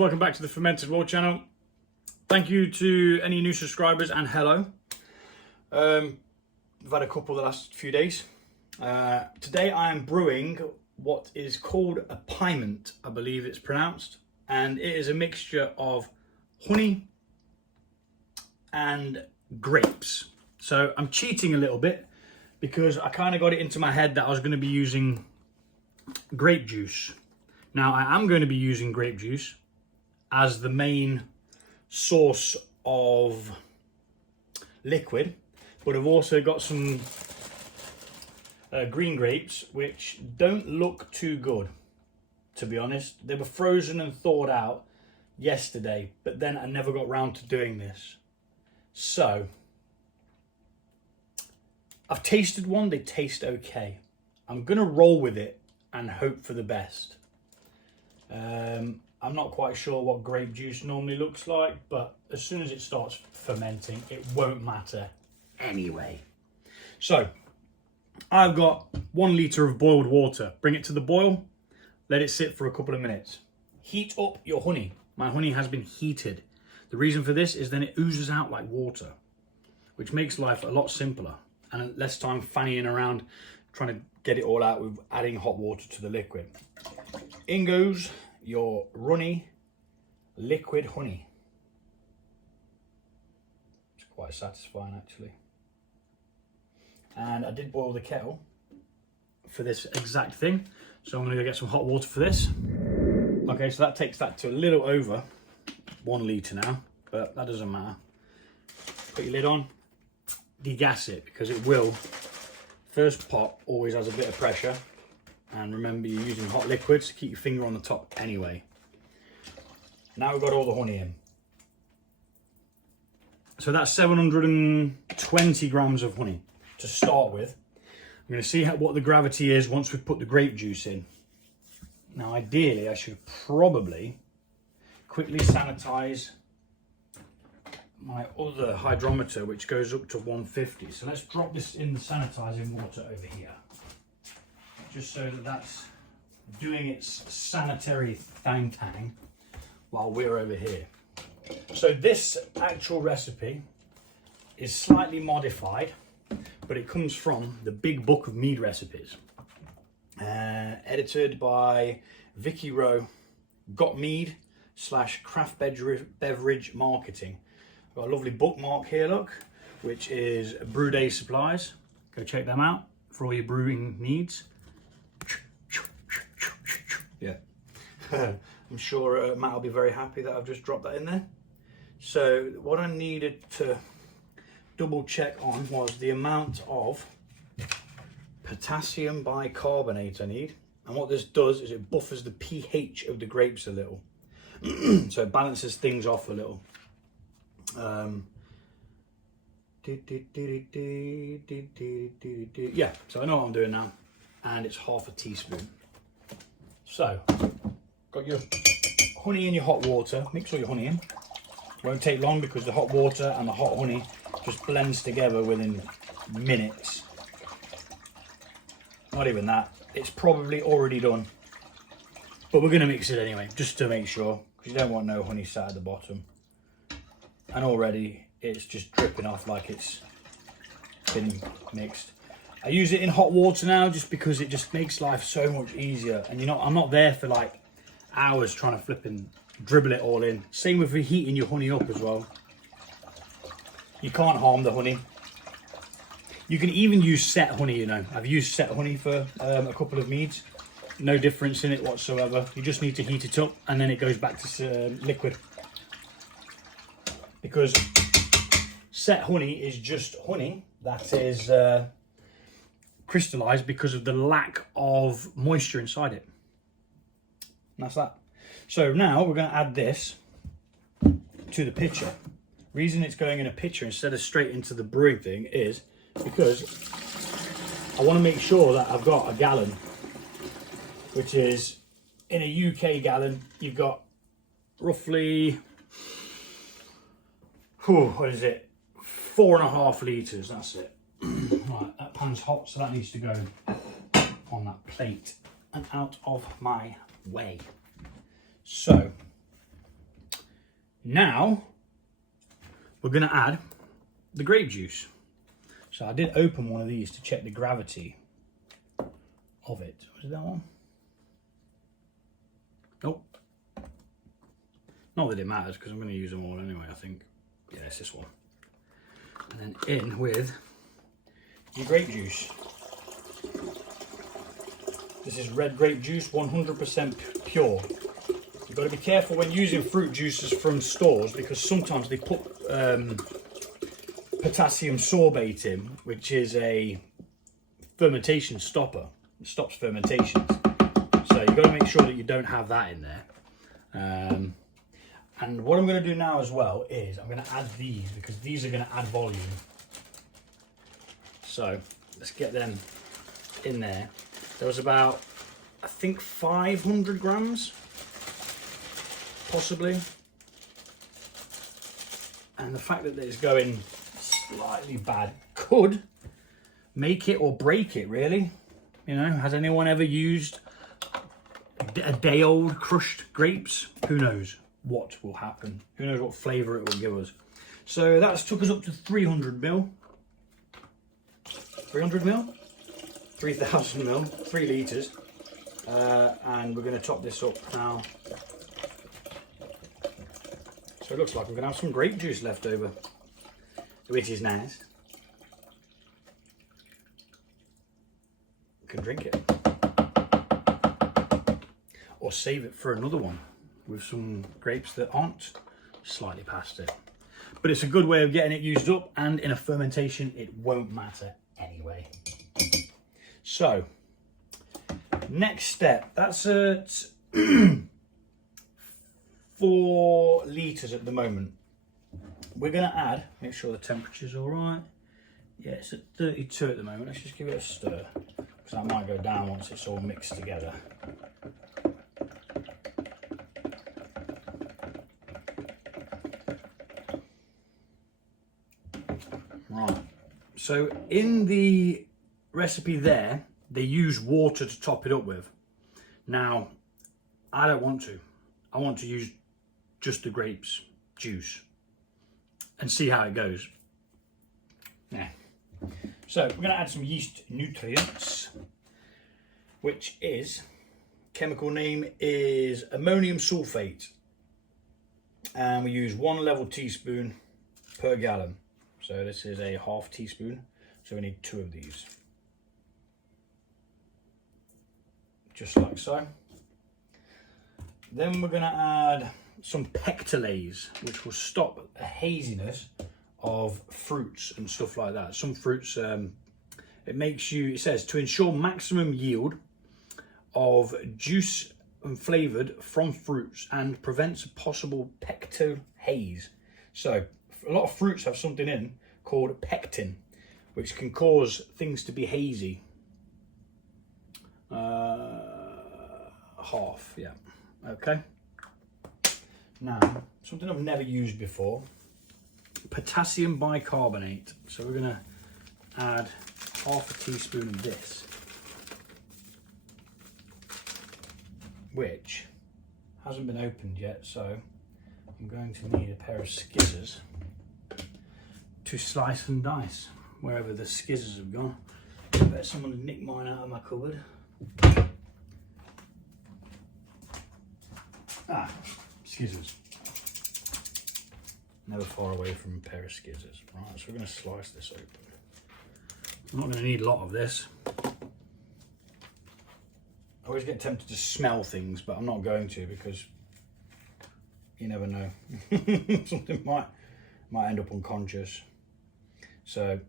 welcome back to the Fermented World channel. Thank you to any new subscribers and hello. I've had a couple the last few days. Today I am brewing what is called a Pyment, I believe it's pronounced, and it is a mixture of honey and grapes. So I'm cheating a little bit because I kind of got it into my head that I was going to be using grape juice. Now I am going to be using grape juice as the main source of liquid, but I've also got some green grapes which don't look too good, to be honest. They were frozen and thawed out yesterday, but then I never got round to doing this. So I've tasted one, they taste okay. I'm gonna roll with it and hope for the best. I'm not quite sure what grape juice normally looks like, but as soon as it starts fermenting, it won't matter anyway. So I've got 1 litre of boiled water. Bring it to the boil, let it sit for a couple of minutes. Heat up your honey. My honey has been heated. The reason for this is then it oozes out like water, which makes life a lot simpler and less time fannying around trying to get it all out with adding hot water to the liquid. In goes your runny liquid honey. It's quite satisfying actually. And I did boil the kettle for this exact thing, so I'm going to go get some hot water for this. Okay, so that takes that to a little over 1 litre now, but that doesn't matter. Put your lid on, degas it, because it will. First pot always has a bit of pressure, and remember you're using hot liquids, so keep your finger on the top anyway. Now we've got all the honey in. So that's 720 grams of honey to start with. I'm going to see what the gravity is once we've put the grape juice in. Now ideally I should probably quickly sanitize my other hydrometer, which goes up to 150. So let's drop this in the sanitizing water over here, just so that that's doing its sanitary thang while we're over here. So this actual recipe is slightly modified, but it comes from the big book of mead recipes, edited by Vicky Rowe, Got Mead / Craft Beverage Marketing. I've got a lovely bookmark here, look, which is Brew Day Supplies. Go check them out for all your brewing needs. Yeah. I'm sure Matt will be very happy that I've just dropped that in there. So what I needed to double check on was the amount of potassium bicarbonate I need. And what this does is it buffers the pH of the grapes a little. So it balances things off a little. Yeah, so I know what I'm doing now, and it's ½ a teaspoon. So, got your honey in your hot water. Mix all your honey in. Won't take long because the hot water and the hot honey just blends together within minutes. Not even that. It's probably already done. But we're going to mix it anyway, just to make sure, because you don't want no honey sat at the bottom. And already it's just dripping off like it's been mixed. I use it in hot water now just because it just makes life so much easier. And you know, I'm not there for like hours trying to flip and dribble it all in. Same with reheating your honey up as well. You can't harm the honey. You can even use set honey, you know. I've used set honey for a couple of meads. No difference in it whatsoever. You just need to heat it up and then it goes back to liquid. Because set honey is just honey that is crystallized because of the lack of moisture inside it. And that's that. So now we're going to add this to the pitcher. Reason it's going in a pitcher instead of straight into the brewing thing is because I want to make sure that I've got a gallon, which is in a UK gallon, you've got roughly, what is it? 4.5 litres, that's it. Right, that pan's hot, so that needs to go on that plate and out of my way. So Now we're going to add the grape juice. So I did open one of these to check the gravity of it. Was it that one? Nope. Not that it matters because I'm going to use them all anyway, I think. Yeah, it's this one. And then in with your grape juice. This is red grape juice, 100% pure. You've got to be careful when using fruit juices from stores because sometimes they put potassium sorbate in, which is a fermentation stopper. It stops fermentation. So you've got to make sure that you don't have that in there. And what I'm going to do now as well is I'm going to add these because these are going to add volume. So let's get them in there. There was about, I think, 500 grams, possibly. And the fact that it's going slightly bad could make it or break it, really. You know, has anyone ever used a day old crushed grapes? Who knows what will happen? Who knows what flavour it will give us? So that's took us up to 300 ml. 300 ml? 3,000 ml, 3 litres. And we're going to top this up now. So it looks like we're going to have some grape juice left over, which is nice. We can drink it. Or save it for another one with some grapes that aren't slightly past it. But it's a good way of getting it used up, and in a fermentation it won't matter anyway. So, next step, that's at 4 litres at the moment. We're going to add, make sure the temperature's all right. Yeah, it's at 32 at the moment. Let's just give it a stir, because that might go down once it's all mixed together. Right, so in the recipe there, they use water to top it up with. Now, I don't want to. I want to use just the grapes juice and see how it goes. Yeah. So we're going to add some yeast nutrients, which is, chemical name is ammonium sulfate. And we use 1 level teaspoon per gallon. So this is a half teaspoon. So we need 2 of these. Just like so. Then we're going to add some pectolase, which will stop a haziness of fruits and stuff like that. Some fruits, it makes you, it says, to ensure maximum yield of juice and flavoured from fruits and prevents a possible pectolase. So a lot of fruits have something in called pectin, which can cause things to be hazy. Half, yeah. Okay. Now, something I've never used before, potassium bicarbonate. So we're going to add half a teaspoon of this, which hasn't been opened yet, so I'm going to need a pair of scissors to slice and dice wherever the scissors have gone. I bet someone nicked mine out of my cupboard. Ah, scissors. Never far away from a pair of scissors. Right, so we're going to slice this open. I'm not going to need a lot of this. I always get tempted to smell things, but I'm not going to because you never know. Something might end up unconscious. So I'm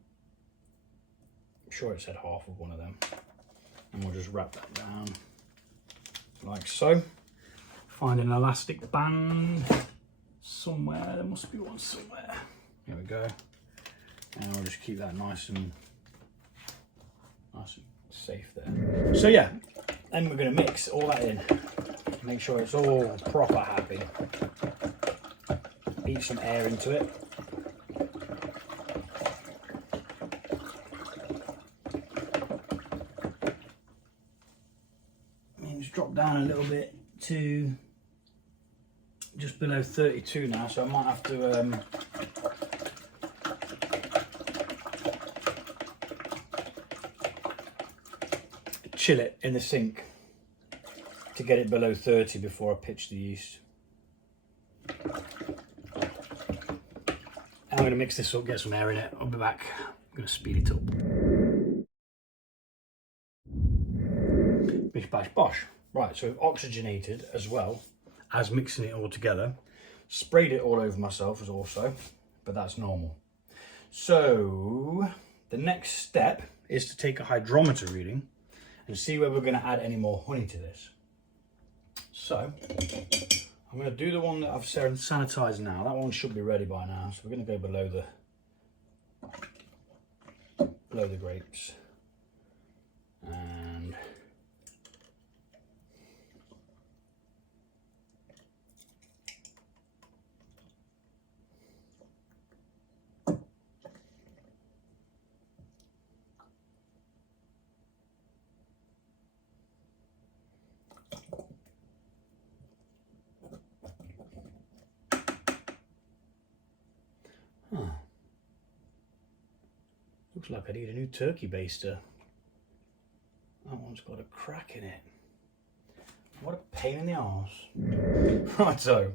sure it said half of one of them. And we'll just wrap that down like so. Find an elastic band somewhere. There must be one somewhere. Here we go. And we'll just keep that nice and safe there. So yeah, then we're going to mix all that in. Make sure it's all proper happy. Beat some air into it. And just drop down a little bit to just below 32 now, so I might have to chill it in the sink to get it below 30 before I pitch the yeast. I'm going to mix this up, get some air in it. I'll be back. I'm going to speed it up. Bish bash bosh. Right, so I've oxygenated as well as mixing it all together. Sprayed it all over myself as also, but that's normal. So the next step is to take a hydrometer reading and see whether we're going to add any more honey to this. So I'm going to do the one that I've sanitized now. That one should be ready by now. So we're going to go below the grapes. And looks like I need a new turkey baster. That one's got a crack in it. What a pain in the arse. Right, so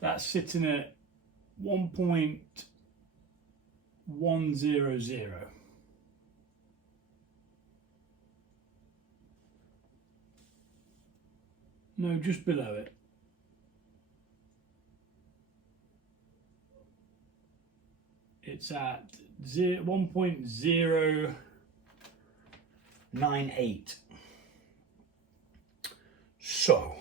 that's sitting at 1.100. No, just below it. It's at 1.098. So,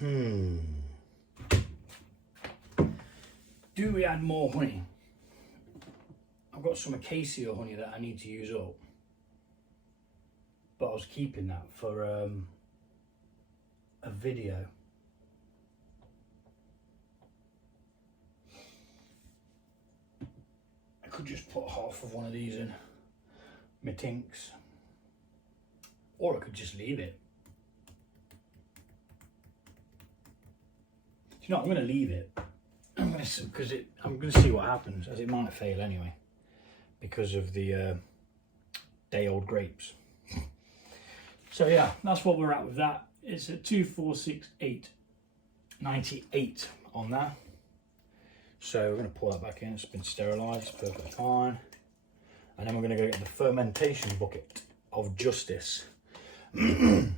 do we add more honey? I've got some acacia honey that I need to use up, but I was keeping that for a video. I could just put half of one of these in my tinks, or I could just leave it. You know, I'm going to leave it. I'm going to see what happens, as it might fail anyway, because of the day-old grapes. So yeah, that's what we're at with that. It's at 2468.98 on that. So we're going to pour that back in. It's been sterilised, it's perfectly fine. And then we're going to go get the fermentation bucket of justice. Some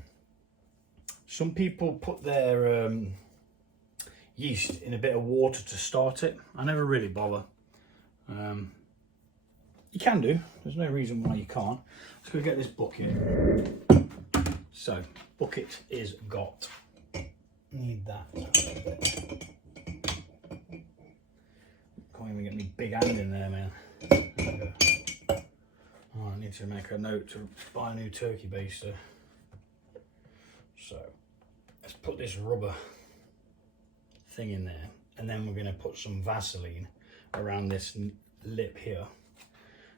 people put their yeast in a bit of water to start it. I never really bother. You can do. There's no reason why you can't. Let's go get this bucket. So, bucket is got. Need that. Can't even get me big hand in there, man. There. Oh, I need to make a note to buy a new turkey baster. So, let's put this rubber thing in there, and then we're going to put some Vaseline around this lip here,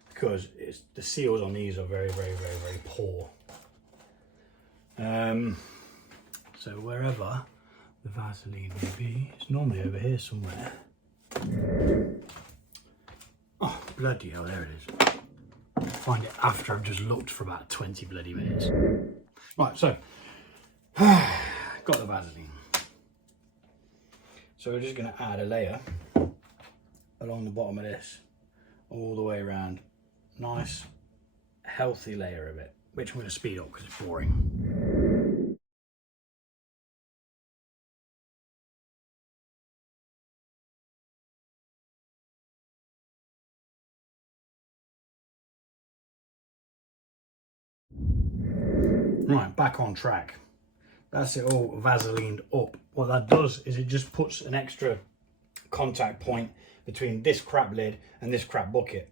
because the seals on these are very, very, very, very poor. So wherever the Vaseline will be, it's normally over here somewhere. Oh, bloody hell, there it is. I'll find it after I've just looked for about 20 bloody minutes. Right, so, got the Vaseline. So we're just going to add a layer along the bottom of this, all the way around. Nice, healthy layer of it, which I'm going to speed up because it's boring. Right, back on track. That's it all Vaselined up. What that does is it just puts an extra contact point between this crap lid and this crap bucket.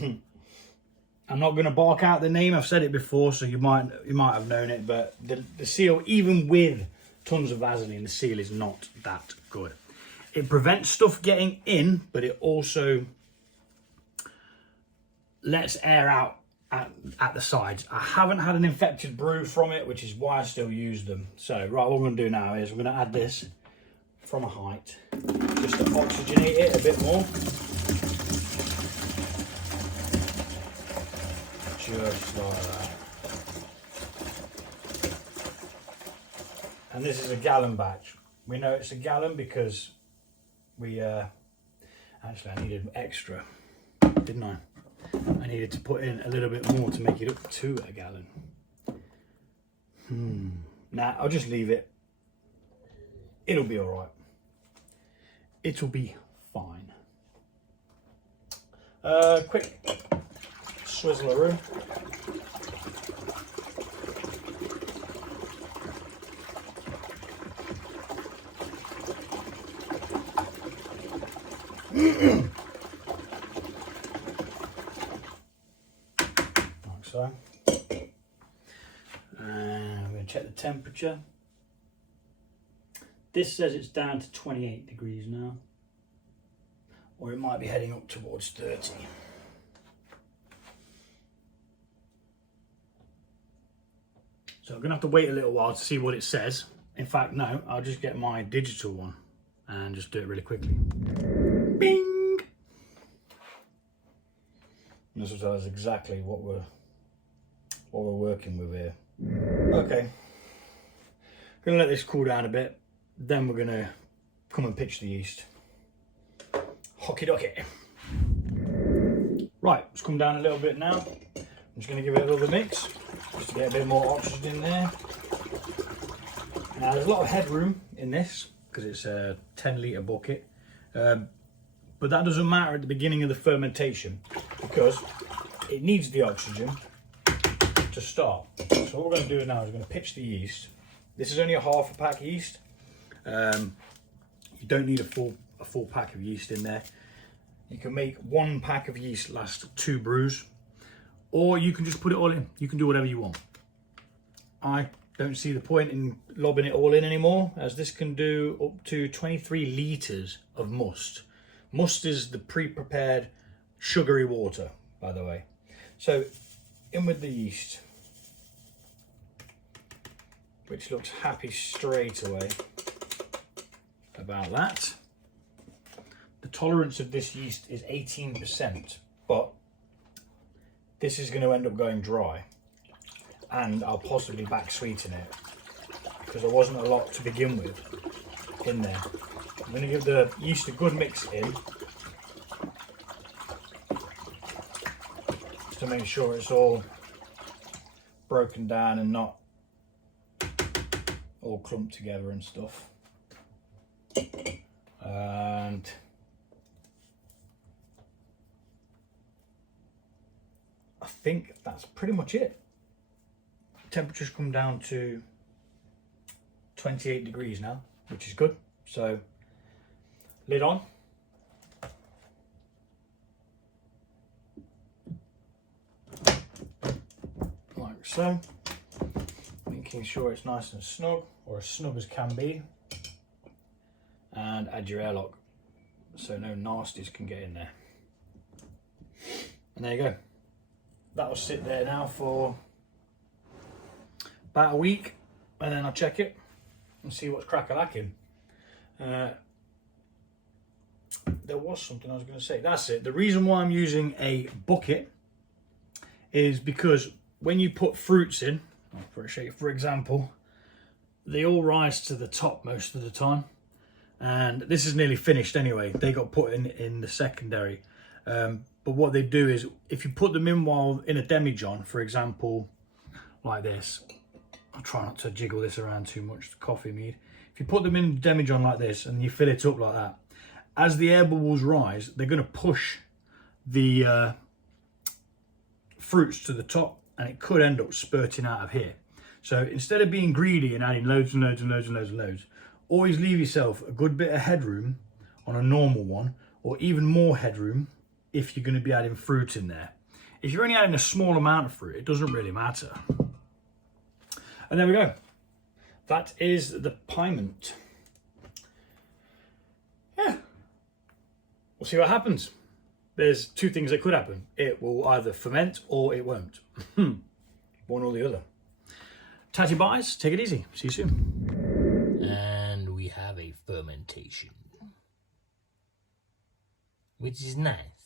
I'm not going to bark out the name. I've said it before, so you might have known it, but the seal, even with tons of Vaseline, the seal is not that good. It prevents stuff getting in, but it also lets air out at the sides. I haven't had an infected brew from it, which is why I still use them. So right, what I'm going to do now is we're going to add this from a height just to oxygenate it a bit more. Just like that. And this is a gallon batch. We know it's a gallon because we actually I needed extra, didn't I? I needed to put in a little bit more to make it up to a gallon. Nah, I'll just leave it. It'll be all right. It'll be fine. Quick swizzleroo. Like so. And I'm going to check the temperature. This says it's down to 28 degrees now, or it might be heading up towards 30. So I'm going to have to wait a little while to see what it says. In fact, no, I'll just get my digital one and just do it really quickly. Bing! And this will tell us exactly what we're working with here. Okay, gonna let this cool down a bit. Then we're gonna come and pitch the yeast. Hockey docky. Right, it's come down a little bit now. I'm just gonna give it a little mix, just to get a bit more oxygen in there. Now there's a lot of headroom in this because it's a 10-litre bucket, but that doesn't matter at the beginning of the fermentation because it needs the oxygen to start. So what we're going to do now is we're going to pitch the yeast. This is only a half a pack yeast. You don't need a full pack of yeast in there. You can make 1 pack of yeast last 2 brews, or you can just put it all in. You can do whatever you want. I don't see the point in lobbing it all in anymore, as this can do up to 23 litres of must. Must is the pre-prepared sugary water, by the way. So in with the yeast, which looks happy straight away about that. The tolerance of this yeast is 18%, but this is going to end up going dry, and I'll possibly backsweeten it because there wasn't a lot to begin with in there. I'm going to give the yeast a good mix in just to make sure it's all broken down and not all clumped together and stuff. And I think that's pretty much it. Temperature's come down to 28 degrees now, which is good. So lid on. Like so. Making sure it's nice and snug, or as snug as can be. And add your airlock so no nasties can get in there. And there you go. That'll sit there now for about a week, and then I'll check it and see what's crack-a-lacking. There was something I was going to say. That's it. The reason why I'm using a bucket is because when you put fruits in, for example, they all rise to the top most of the time. And this is nearly finished anyway. They got put in the secondary. But what they do is, if you put them in while in a demijohn, for example, like this, I'll try not to jiggle this around too much, the coffee mead. If you put them in demijohn like this and you fill it up like that, as the air bubbles rise, they're going to push the fruits to the top, and it could end up spurting out of here. So instead of being greedy and adding loads and loads and loads and loads and loads, always leave yourself a good bit of headroom on a normal one, or even more headroom if you're going to be adding fruit in there. If you're only adding a small amount of fruit, it doesn't really matter. And there we go. That is the Pyment. Yeah. We'll see what happens. there's two things that could happen. It will either ferment or it won't. One or the other. Tatty buys, take it easy. See you soon. And we have a fermentation, which is nice.